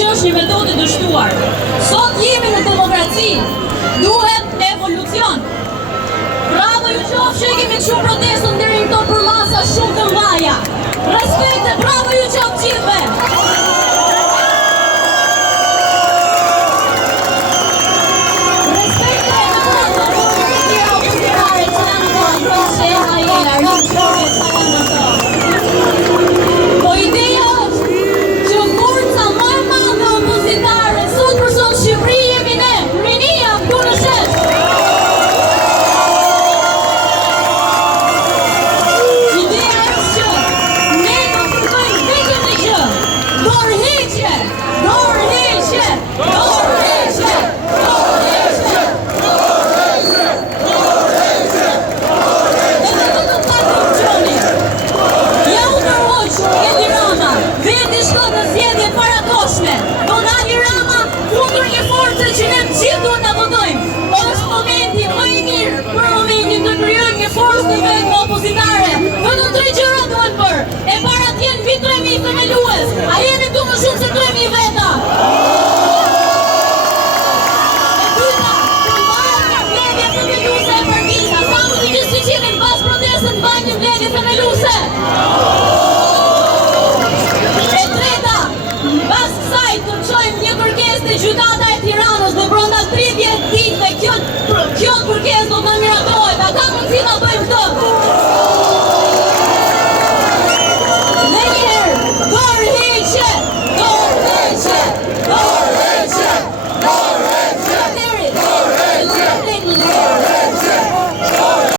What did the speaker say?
që është një metodë e dështuar. Sot jemi në demokraci, duhet evolucion. Bravo ju qoftë që kemi të shumë protestën deri këto për masa shumë të mbaja. Respekte, bravo ju qoftë gjithve. Po ideja është që forca më e madhe opozitare sot për sot Shqipëri jemi ne, rinia këtu në shesh. Ideja është që ne do të kërkojmë vetëm një gjë, dorëheqje, dorëheqje, dorëheqje, dorëheqje, dorëheqje, dorëheqje. Edhe do të pakim qëni. Ja u nërhoq, Edi Rama, vendi shkot në zgjedhje paradoshme. Do dali Rama kundër një force që ne gjithë duhet ta votojmë. Është momenti më i mirë për momentin të krijojmë një forcë të vetme opozitare. Vetëm 3 gjëra duhen bërë. E para të jenë mbi 3000 themelues. A jemi këtu më shumë se 3000 veta? E dyta, të mbajmë mbledhje themeluese e partisë. Ata më të gjithë siç pas protestën mbajnë një mbledhje themeluese. E treta, pas kësaj të çojmë një kërkesë të gjykatës